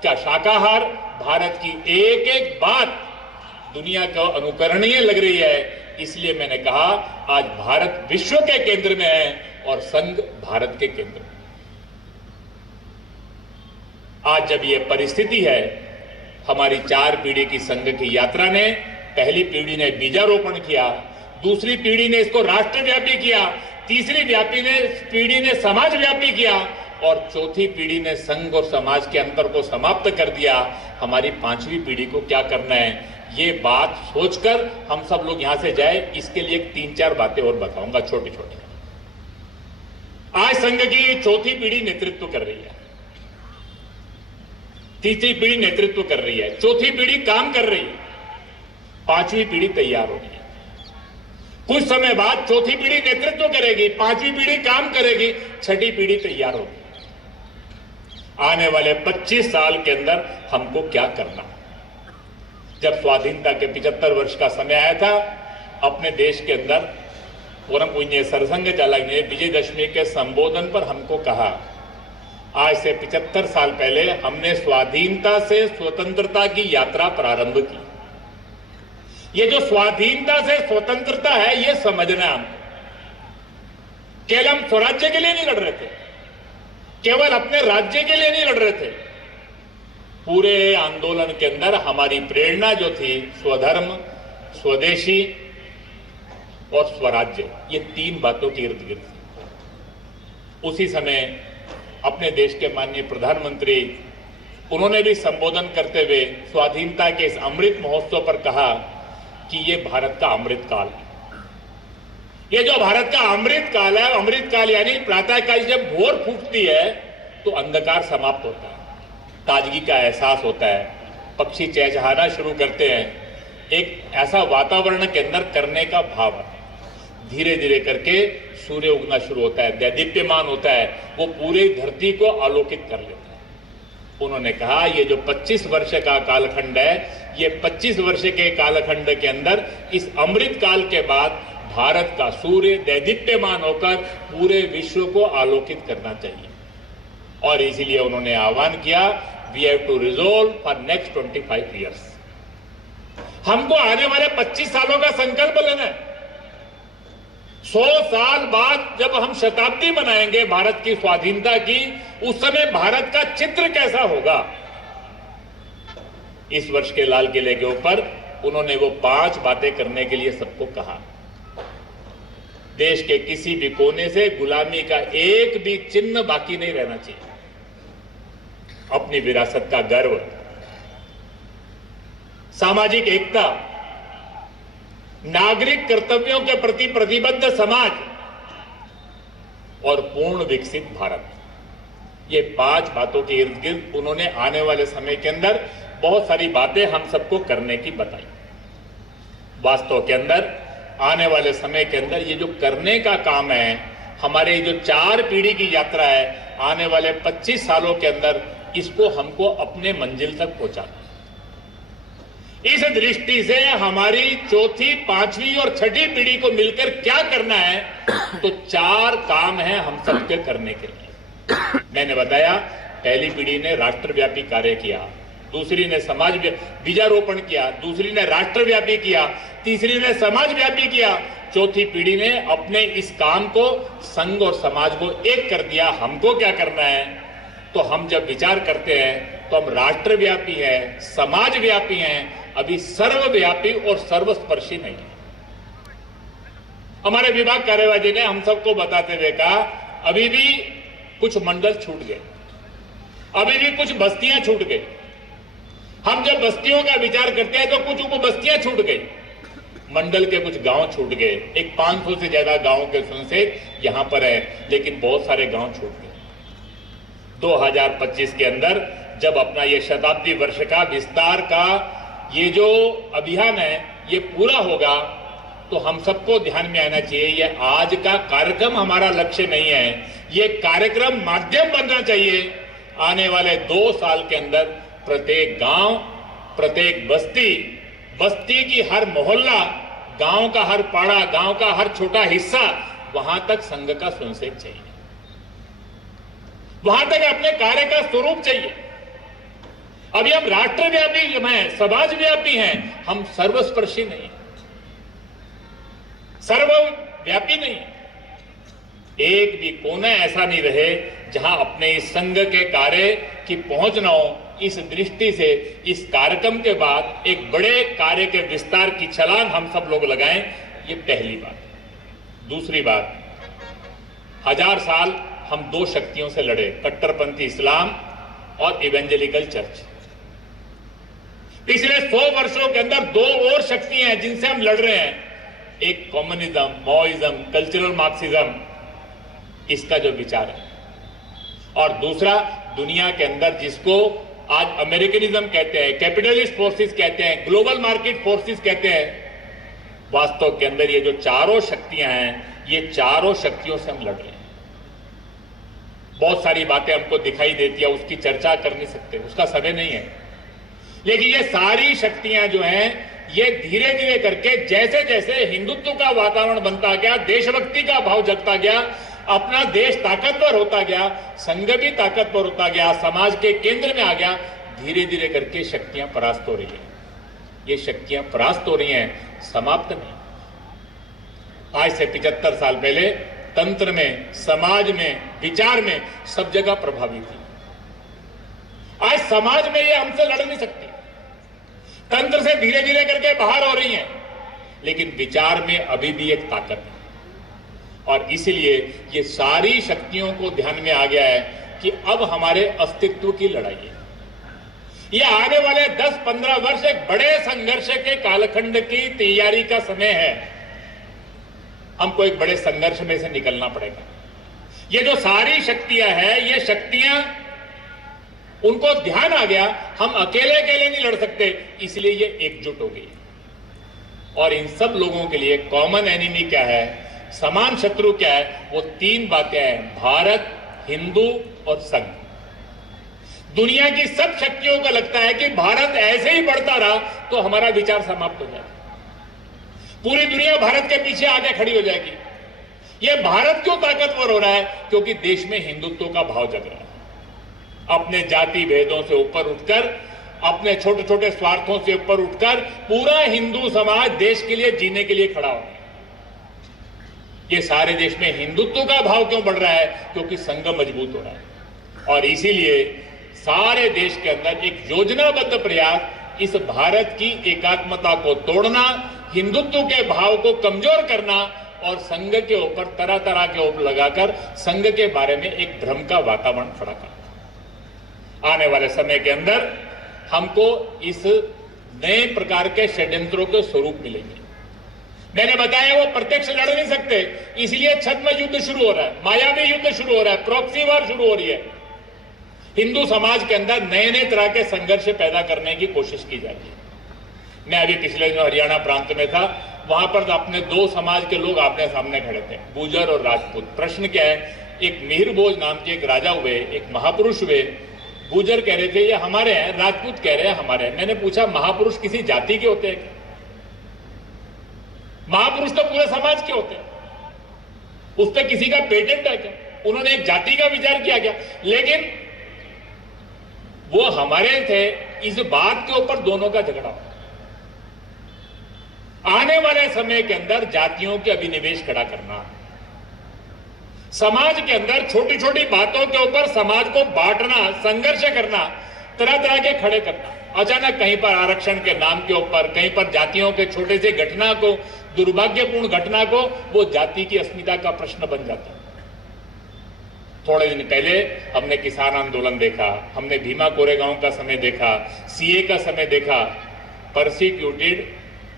का शाकाहार, भारत की एक एक बात दुनिया को अनुकरणीय लग रही है। इसलिए मैंने कहा आज भारत विश्व के केंद्र में है और संघ भारत के केंद्र में। आज जब यह परिस्थिति है, हमारी 4 पीढ़ी की संघ की यात्रा ने, पहली पीढ़ी ने बीजारोपण किया, दूसरी पीढ़ी ने इसको राष्ट्रव्यापी किया, तीसरी पीढ़ी ने समाजव्यापी किया और चौथी पीढ़ी ने संघ और समाज के अंतर को समाप्त कर दिया। हमारी 5वीं पीढ़ी को क्या करना है, ये बात सोचकर हम सब लोग यहां से जाए। इसके लिए 3-4 बातें और बताऊंगा, छोटी छोटी। आज संघ की चौथी पीढ़ी नेतृत्व कर रही है, तीसरी पीढ़ी नेतृत्व कर रही है, चौथी पीढ़ी काम कर रही है, 5वीं पीढ़ी तैयार हो गई है। कुछ समय बाद चौथी पीढ़ी नेतृत्व करेगी, 5वीं पीढ़ी काम करेगी, 6ठी पीढ़ी तैयार होगी। आने वाले 25 साल के अंदर हमको क्या करना है? जब स्वाधीनता के 75 वर्ष का समय आया था, अपने देश के अंदर परम पूज्य सरसंघ चालक ने विजयदशमी के संबोधन पर हमको कहा, आज से 75 साल पहले हमने स्वाधीनता से स्वतंत्रता की यात्रा प्रारंभ की। ये जो स्वाधीनता से स्वतंत्रता है, ये समझना हम केवल हम स्वराज्य के लिए नहीं लड़ रहे थे, केवल अपने राज्य के लिए नहीं लड़ रहे थे। पूरे आंदोलन के अंदर हमारी प्रेरणा जो थी, स्वधर्म, स्वदेशी और स्वराज्य, ये 3 बातों के इर्द गिर्द थी। उसी समय अपने देश के माननीय प्रधानमंत्री, उन्होंने भी संबोधन करते हुए स्वाधीनता के इस अमृत महोत्सव पर कहा कि ये भारत का अमृत काल है। ये जो भारत का अमृत काल है, अमृत काल यानी प्रातःकाल जब भोर फूटती है तो अंधकार समाप्त होता है, ताजगी का एहसास होता है, पक्षी चहचहाना शुरू करते हैं, एक ऐसा वातावरण के अंदर करने का भाव है। धीरे धीरे करके सूर्य उगना शुरू होता है, दैदीप्यमान होता है, वो पूरी धरती को आलोकित कर लेता है। उन्होंने कहा ये जो 25 वर्ष का कालखंड है, ये 25 वर्ष के कालखंड के अंदर इस अमृत काल के बाद भारत का सूर्य दैदीप्यमान होकर पूरे विश्व को आलोकित करना चाहिए। और इसीलिए उन्होंने आह्वान किया, we have to resolve for next 25 years. हमको आने वाले 25 सालों का संकल्प लेना है। 100 साल बाद जब हम शताब्दी मनाएंगे भारत की स्वाधीनता की, उस समय भारत का चित्र कैसा होगा? इस वर्ष के लाल किले के ऊपर उन्होंने वो 5 बातें करने के लिए सबको कहा। देश के किसी भी कोने से गुलामी का एक भी चिन्ह बाकी नहीं रहना चाहिए। अपनी विरासत का गर्व, सामाजिक एकता, नागरिक कर्तव्यों के प्रति प्रतिबद्ध समाज और पूर्ण विकसित भारत, ये 5 बातों के इर्द गिर्द उन्होंने आने वाले समय के अंदर बहुत सारी बातें हम सबको करने की बताई। वास्तव के अंदर आने वाले समय के अंदर ये जो करने का काम है, हमारे जो 4 पीढ़ी की यात्रा है, आने वाले 25 सालों के अंदर इसको हमको अपने मंजिल तक पहुंचाना। इस दृष्टि से हमारी चौथी, 5वीं और 6ठी पीढ़ी को मिलकर क्या करना है, तो 4 काम है हम सबके करने के लिए। मैंने बताया, पहली पीढ़ी ने राष्ट्रव्यापी कार्य किया, दूसरी ने समाज बीजारोपण किया, दूसरी ने राष्ट्रव्यापी किया, तीसरी ने समाजव्यापी किया, चौथी पीढ़ी ने अपने इस काम को संघ और समाज को एक कर दिया। हमको क्या करना है, तो हम जब विचार करते हैं तो हम राष्ट्रव्यापी हैं, समाजव्यापी हैं, अभी सर्वव्यापी और सर्वस्पर्शी नहीं है। हमारे विभाग कार्यवाही ने हम सबको बताते हुए कहा, अभी भी कुछ मंडल छूट गए, अभी भी कुछ बस्तियां छूट गई। हम जब बस्तियों का विचार करते हैं तो कुछ उपबस्तियां छूट गई, मंडल के कुछ गांव छूट गए। एक 500 से ज्यादा गांवों के संसेद यहां पर है, लेकिन बहुत सारे गांव छूट गए। 2025 के अंदर जब अपना ये शताब्दी वर्ष का विस्तार का ये जो अभियान है ये पूरा होगा, तो हम सबको ध्यान में आना चाहिए, ये आज का कार्यक्रम हमारा लक्ष्य नहीं है, ये कार्यक्रम माध्यम बनना चाहिए। आने वाले 2 साल के अंदर प्रत्येक गांव, प्रत्येक बस्ती, बस्ती की हर मोहल्ला, गांव का हर पाड़ा, गांव का हर छोटा हिस्सा, वहां तक संघ का संसेद चाहिए, वहां तक अपने कार्य का स्वरूप चाहिए। अभी हम राष्ट्रव्यापी हैं, समाजव्यापी हैं, हम सर्वस्पर्शी नहीं, सर्वव्यापी नहीं। एक भी कोना ऐसा नहीं रहे जहां अपने इस संघ के कार्य की पहुंच न हो। इस दृष्टि से इस कार्यक्रम के बाद एक बड़े कार्य के विस्तार की छलांग हम सब लोग लगाएं, ये पहली बात। दूसरी बात, 1000 साल हम दो शक्तियों से लड़े, कट्टरपंथी इस्लाम और इवेंजेलिकल चर्च। पिछले 100 वर्षों के अंदर दो और शक्तियां हैं जिनसे हम लड़ रहे हैं, एक कम्युनिज्म, माओइज्म, कल्चरल मार्क्सिज्म, इसका जो विचार है, और दूसरा दुनिया के अंदर जिसको आज अमेरिकनिज्म कहते हैं, कैपिटलिस्ट फोर्सेस कहते हैं, ग्लोबल मार्केट फोर्सेस कहते हैं। वास्तव के अंदर ये जो चारों शक्तियां हैं, ये चारों शक्तियों से हम लड़ रहे हैं। बहुत सारी बातें हमको दिखाई देती है, उसकी चर्चा कर नहीं सकते, उसका समय नहीं है। लेकिन ये सारी शक्तियां जो हैं, ये धीरे धीरे करके जैसे जैसे हिंदुत्व का वातावरण बनता गया, देशभक्ति का भाव जगता गया, अपना देश ताकतवर होता गया, संघ भी ताकतवर होता गया, समाज के केंद्र में आ गया, धीरे धीरे करके शक्तियां परास्त हो रही हैं। ये शक्तियां परास्त हो रही हैं, समाप्त नहीं। आज से 75 साल पहले तंत्र में, समाज में, विचार में सब जगह प्रभावी थी। आज समाज में ये हमसे लड़ नहीं सकती, तंत्र से धीरे धीरे करके बाहर हो रही हैं, लेकिन विचार में अभी भी एक ताकत है। और इसलिए ये सारी शक्तियों को ध्यान में आ गया है कि अब हमारे अस्तित्व की लड़ाई है। ये आने वाले 10-15 वर्ष एक बड़े संघर्ष के कालखंड की तैयारी का समय है। हमको एक बड़े संघर्ष में से निकलना पड़ेगा। ये जो सारी शक्तियां हैं, ये शक्तियां, उनको ध्यान आ गया हम अकेले अकेले नहीं लड़ सकते, इसलिए ये एकजुट हो गई। और इन सब लोगों के लिए कॉमन एनिमी क्या है, समान शत्रु क्या है, वो 3 बातें हैं, भारत, हिंदू और संघ। दुनिया की सब शक्तियों को लगता है कि भारत ऐसे ही बढ़ता रहा तो हमारा विचार समाप्त हो जाएगा, पूरी दुनिया भारत के पीछे आगे खड़ी हो जाएगी। यह भारत क्यों ताकतवर हो रहा है? क्योंकि देश में हिंदुत्व का भाव जग रहा है। अपने जाति भेदों से ऊपर उठकर, अपने छोटे छोटे स्वार्थों से ऊपर उठकर पूरा हिंदू समाज देश के लिए जीने के लिए खड़ा हो गया। ये सारे देश में हिंदुत्व का भाव क्यों बढ़ रहा है? क्योंकि संघ मजबूत हो रहा है। और इसीलिए सारे देश के अंदर एक योजनाबद्ध प्रयास इस भारत की एकात्मता को तोड़ना, हिंदुत्व के भाव को कमजोर करना और संघ के ऊपर तरह तरह के ओप लगाकर संघ के बारे में एक भ्रम का वातावरण खड़ा करना। आने वाले समय के अंदर हमको इस नए प्रकार के षड्यंत्रों के स्वरूप मिलेंगे। मैंने बताया वो प्रत्यक्ष लड़ नहीं सकते, इसलिए छद्म युद्ध शुरू हो रहा है, मायावी युद्ध शुरू हो रहा है, प्रॉक्सी वॉर शुरू हो रही है। हिंदू समाज के अंदर नए नए तरह के संघर्ष पैदा करने की कोशिश की जा रही है। मैं अभी पिछले दिनों हरियाणा प्रांत में था, वहां पर अपने 2 समाज के लोग आमने सामने खड़े थे, गुर्जर और राजपूत। प्रश्न क्या है, एक मिहिर भोज नाम के एक राजा हुए, एक महापुरुष हुए। गुर्जर कह रहे थे ये हमारे हैं, राजपूत कह रहे हैं हमारे हैं। मैंने पूछा महापुरुष किसी जाति के होते हैं? महापुरुष तो पूरे समाज के होते हैं, उस पर किसी का पेटेंट है क्या? उन्होंने एक जाति का विचार किया गया, लेकिन वो हमारे थे, इस बात के ऊपर दोनों का झगड़ा हो। आने वाले समय के अंदर जातियों के अभिनिवेश खड़ा करना, समाज के अंदर छोटी छोटी बातों के ऊपर समाज को बांटना, संघर्ष करना, तरह तरह के खड़े करना। अचानक कहीं पर आरक्षण के नाम के ऊपर, कहीं पर जातियों के छोटे से घटना को, दुर्भाग्यपूर्ण घटना को वो जाति की अस्मिता का प्रश्न बन जाता है। थोड़े दिन पहले हमने किसान आंदोलन देखा, हमने भीमा कोरेगांव का समय देखा, सीए का समय देखा। परसिक्यूटेड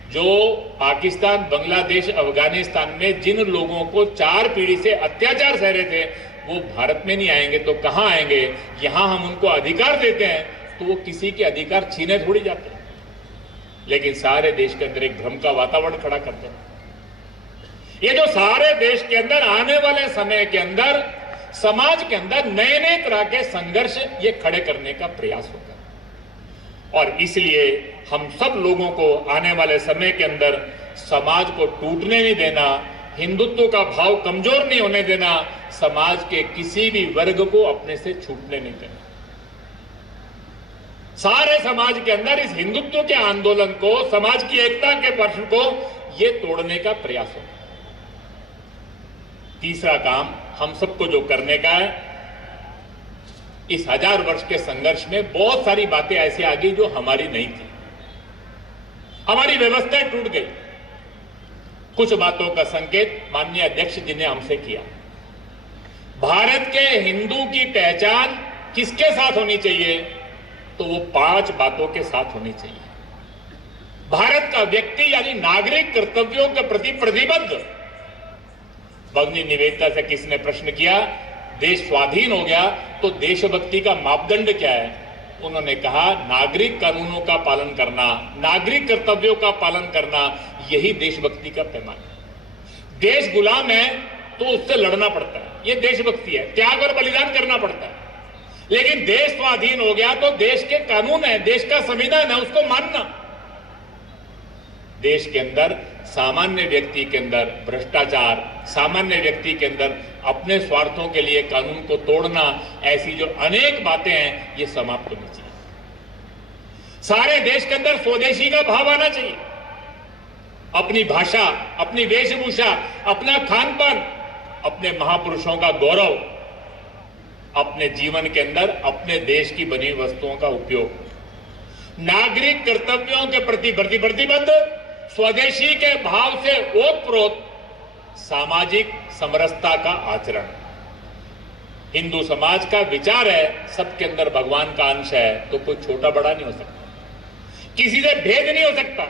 जो पाकिस्तान, बांग्लादेश, अफगानिस्तान में जिन लोगों को 4 पीढ़ी से अत्याचार सह रहे थे, वो भारत में नहीं आएंगे तो कहां आएंगे? यहां हम उनको अधिकार देते हैं तो वो किसी के अधिकार छीने थोड़ी जाते हैं, लेकिन सारे देश के अंदर एक भ्रम का वातावरण खड़ा करते हैं। ये जो सारे देश के अंदर आने वाले समय के अंदर समाज के अंदर नए नए तरह के संघर्ष ये खड़े करने का प्रयास होगा। और इसलिए हम सब लोगों को आने वाले समय के अंदर समाज को टूटने नहीं देना, हिंदुत्व का भाव कमजोर नहीं होने देना, समाज के किसी भी वर्ग को अपने से छूटने नहीं देना। सारे समाज के अंदर इस हिंदुत्व के आंदोलन को, समाज की एकता के प्रश्न को ये तोड़ने का प्रयास हो। तीसरा काम हम सबको जो करने का है, इस 1000 वर्ष के संघर्ष में बहुत सारी बातें ऐसी आ गई जो हमारी नहीं थी। हमारी व्यवस्था टूट गई। कुछ बातों का संकेत माननीय अध्यक्ष जी ने हमसे किया। भारत के हिंदू की पहचान किसके साथ होनी चाहिए? तो वो 5 बातों के साथ होनी चाहिए। भारत का व्यक्ति यानी नागरिक कर्तव्यों के प्रति प्रतिबद्ध। भगिनी निवेदिता से किसी ने प्रश्न किया, देश स्वाधीन हो गया तो देशभक्ति का मापदंड क्या है? उन्होंने कहा, नागरिक कानूनों का पालन करना, नागरिक कर्तव्यों का पालन करना, यही देशभक्ति का पैमाना है। देश गुलाम है तो उससे लड़ना पड़ता है, ये देशभक्ति है। त्याग और बलिदान करना पड़ता है। लेकिन देश स्वाधीन हो गया तो देश के कानून है, देश का संविधान है, उसको मानना। देश के अंदर सामान्य व्यक्ति के अंदर भ्रष्टाचार, सामान्य व्यक्ति के अंदर अपने स्वार्थों के लिए कानून को तोड़ना, ऐसी जो अनेक बातें हैं, ये समाप्त होनी चाहिए। सारे देश के अंदर स्वदेशी का भाव आना चाहिए। अपनी भाषा, अपनी वेशभूषा, अपना खान पान, अपने महापुरुषों का गौरव, अपने जीवन के अंदर अपने देश की बनी वस्तुओं का उपयोग, नागरिक कर्तव्यों के प्रति प्रतिबद्ध, स्वदेशी के भाव से ओतप्रोत सामाजिक समरसता का आचरण। हिंदू समाज का विचार है, सबके अंदर भगवान का अंश है, तो कोई छोटा बड़ा नहीं हो सकता, किसी से भेद नहीं हो सकता।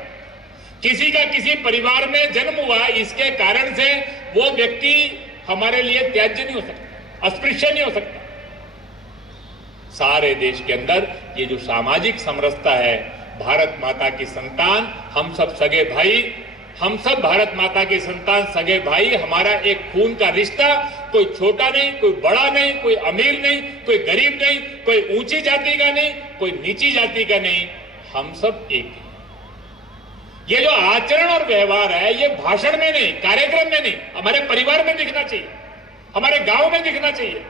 किसी का किसी परिवार में जन्म हुआ, इसके कारण से वो व्यक्ति हमारे लिए त्याज्य नहीं हो सकता, अस्पृश्य नहीं हो सकता। सारे देश के अंदर ये जो सामाजिक समरसता है, भारत माता की संतान, हम सब सगे भाई, हम सब भारत माता की संतान सगे भाई, हमारा एक खून का रिश्ता, कोई छोटा नहीं, कोई बड़ा नहीं, कोई अमीर नहीं, कोई गरीब नहीं, कोई ऊंची जाति का नहीं, कोई नीची जाति का नहीं, हम सब एक हैं। ये जो आचरण और व्यवहार है, ये भाषण में नहीं, कार्यक्रम में नहीं, हमारे परिवार में दिखना चाहिए, हमारे गांव में दिखना चाहिए।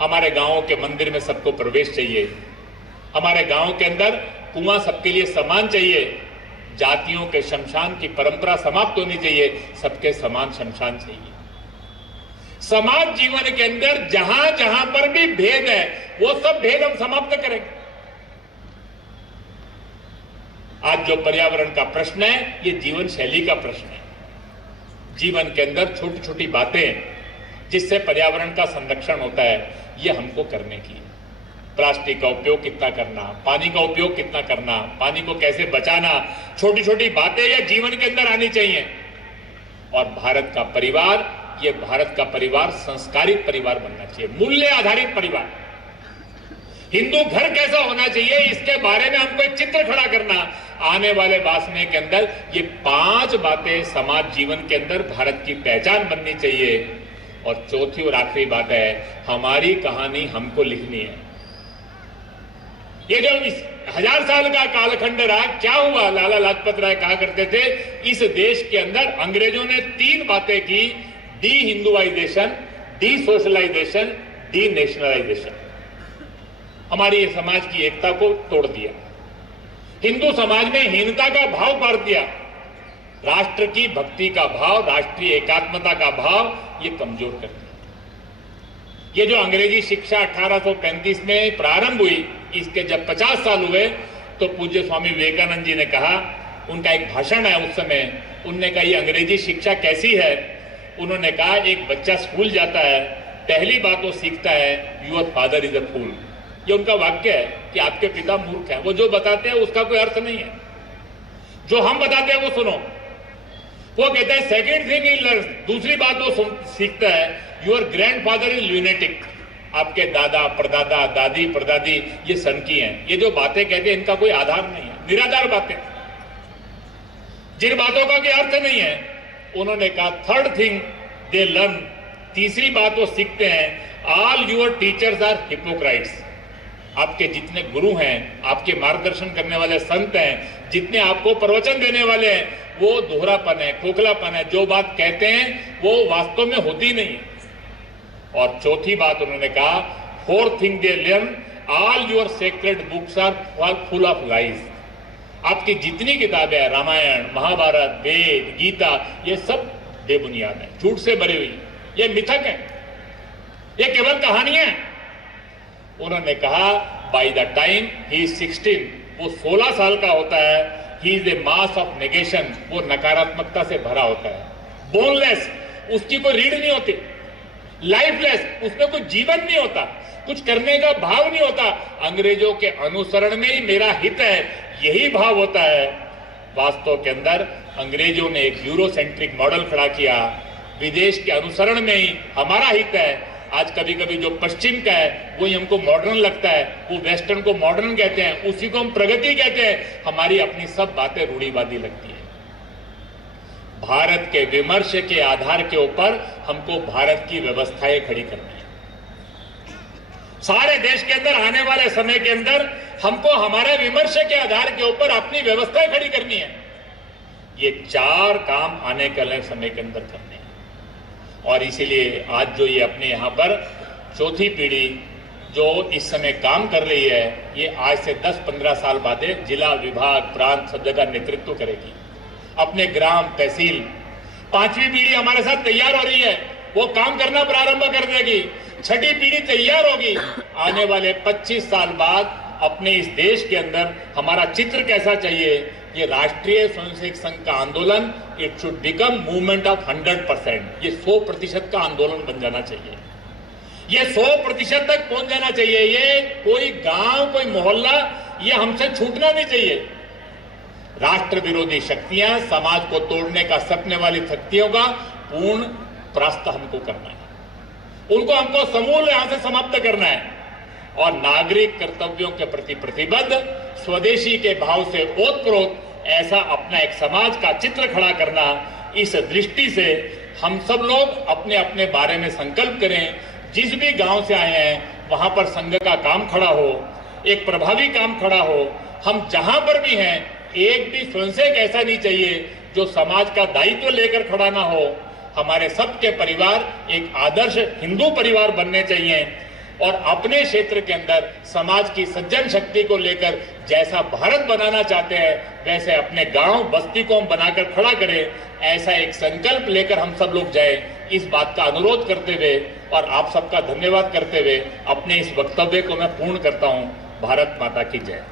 हमारे गांव के मंदिर में सबको प्रवेश चाहिए, हमारे गांव के अंदर कुआं सबके लिए समान चाहिए, जातियों के शमशान की परंपरा समाप्त होनी चाहिए, सबके समान शमशान चाहिए। समाज जीवन के अंदर जहां जहां पर भी भेद है, वो सब भेद हम समाप्त करेंगे। आज जो पर्यावरण का प्रश्न है, ये जीवन शैली का प्रश्न है। जीवन के अंदर छोटी छोटी बातें जिससे पर्यावरण का संरक्षण होता है, ये हमको करने की है। प्लास्टिक का उपयोग कितना करना, पानी का उपयोग कितना करना, पानी को कैसे बचाना, छोटी छोटी बातें ये जीवन के अंदर आनी चाहिए। और भारत का परिवार, ये भारत का परिवार संस्कारित परिवार बनना चाहिए, मूल्य आधारित परिवार। हिंदू घर कैसा होना चाहिए, इसके बारे में हमको एक चित्र खड़ा करना। आने वाले वासने के अंदर ये 5 बातें समाज जीवन के अंदर भारत की पहचान बननी चाहिए। और चौथी और आखिरी बात है, हमारी कहानी हमको लिखनी है। ये जो इस 1000 साल का कालखंड रहा, क्या हुआ? लाला लाजपत राय कहा करते थे, इस देश के अंदर अंग्रेजों ने 3 बातें की, de Hinduisation, de socialisation, de nationalisation. हमारी समाज की एकता को तोड़ दिया, हिंदू समाज में हीनता का भाव पार दिया, राष्ट्र की भक्ति का भाव, राष्ट्रीय एकात्मता का भाव ये कमजोर कर दिया। ये जो अंग्रेजी शिक्षा 1835 में प्रारंभ हुई, इसके जब 50 साल हुए तो पूज्य स्वामी विवेकानंद जी ने कहा, उनका एक भाषण है उस समय, उनने कहा ये अंग्रेजी शिक्षा कैसी है? उन्होंने कहा, एक बच्चा स्कूल जाता है, पहली बात वो सीखता है, योर फादर इज अ फूल। ये उनका वाक्य है कि आपके पिता मूर्ख हैं, वो जो बताते हैं उसका कोई अर्थ नहीं है, जो हम बताते हैं वो सुनो। वो कहता है सेकेंड थिंग ही लर्न, दूसरी बात वो सीखता है, योर ग्रैंडफादर इज ल्यूनेटिक। आपके दादा परदादा दादी परदादी ये सनकी हैं, ये जो बातें कहते हैं इनका कोई आधार नहीं है, निराधार बातें, जिन बातों का कोई अर्थ नहीं है। उन्होंने कहा थर्ड थिंग दे लर्न, तीसरी बात वो सीखते हैं, ऑल योर टीचर्स आर हिपोक्राइट्स। आपके जितने गुरु हैं, आपके मार्गदर्शन करने वाले संत हैं, जितने आपको प्रवचन देने वाले हैं, वो दोहरापन है, खोखलापन है, जो बात कहते हैं वो वास्तव में होती नहीं है। और चौथी बात उन्होंने कहा, fourth thing they learn, all your sacred books are full of lies. आपकी जितनी किताबें हैं, रामायण, महाभारत, वेद, गीता, ये सब बेबुनियाद है, झूठ से भरी हुई, ये मिथक है, ये केवल कहानियां हैं। उन्होंने कहा by the time he is 16, वो 16 साल का होता है, he is a mass of negation, वो नकारात्मकता से भरा होता है, बोनलेस, उसकी कोई रीढ़ नहीं होती, लाइफलेस, उसमें कोई जीवन नहीं होता, कुछ करने का भाव नहीं होता। अंग्रेजों के अनुसरण में ही मेरा हित है, यही भाव होता है। वास्तव के अंदर अंग्रेजों ने एक यूरोसेंट्रिक मॉडल खड़ा किया, विदेश के अनुसरण में ही हमारा हित है। आज कभी कभी जो पश्चिम का है वही हमको मॉडर्न लगता है, वो वेस्टर्न को मॉडर्न कहते हैं, उसी को हम प्रगति कहते हैं, हमारी अपनी सब बातें रूढ़िवादी लगती है। भारत के विमर्श के आधार के ऊपर हमको भारत की व्यवस्थाएं खड़ी करनी है। सारे देश के अंदर आने वाले समय के अंदर हमको हमारे विमर्श के आधार के ऊपर अपनी व्यवस्थाएं खड़ी करनी है। ये 4 काम आने वाले समय के अंदर करने हैं। और इसीलिए आज जो ये अपने यहाँ पर चौथी पीढ़ी जो इस समय काम कर रही है, ये आज से 10-15 साल बाद जिला, विभाग, प्रांत सब जगह नेतृत्व करेगी। अपने ग्राम, तहसील, 5वीं पीढ़ी हमारे साथ तैयार हो रही है, वो काम करना प्रारंभ कर देगी। 6ठी पीढ़ी तैयार होगी। आने वाले 25 साल बाद अपने इस देश के अंदर हमारा चित्र कैसा चाहिए, ये राष्ट्रीय स्वयंसेवक संघ का आंदोलन, it should become movement of 100%, ये 100% का आंदोलन बन जाना चाहिए, ये 100% तक पहुंच जाना चाहिए। ये कोई गांव, कोई मोहल्ला, ये हमसे छूटना नहीं चाहिए। राष्ट्र विरोधी शक्तियां, समाज को तोड़ने का सपने वाली शक्तियों का पूर्ण परास्त हमको करना है, उनको हमको समूल यहां से समाप्त करना है। और नागरिक कर्तव्यों के प्रति प्रतिबद्ध, स्वदेशी के भाव से ओतप्रोत ऐसा अपना एक समाज का चित्र खड़ा करना, इस दृष्टि से हम सब लोग अपने अपने बारे में संकल्प करें। जिस भी गांव से आए हैं वहां पर संघ का काम खड़ा हो, एक प्रभावी काम खड़ा हो। हम जहां पर भी हैं, एक भी स्वयंसेवक ऐसा नहीं चाहिए जो समाज का दायित्व लेकर खड़ा ना हो। हमारे सबके परिवार एक आदर्श हिंदू परिवार बनने चाहिए और अपने क्षेत्र के अंदर समाज की सज्जन शक्ति को लेकर जैसा भारत बनाना चाहते हैं वैसे अपने गांव, बस्ती को हम बनाकर खड़ा करें। ऐसा एक संकल्प लेकर हम सब लोग जाए, इस बात का अनुरोध करते हुए और आप सबका धन्यवाद करते हुए अपने इस वक्तव्य को मैं पूर्ण करता हूं। भारत माता की जय।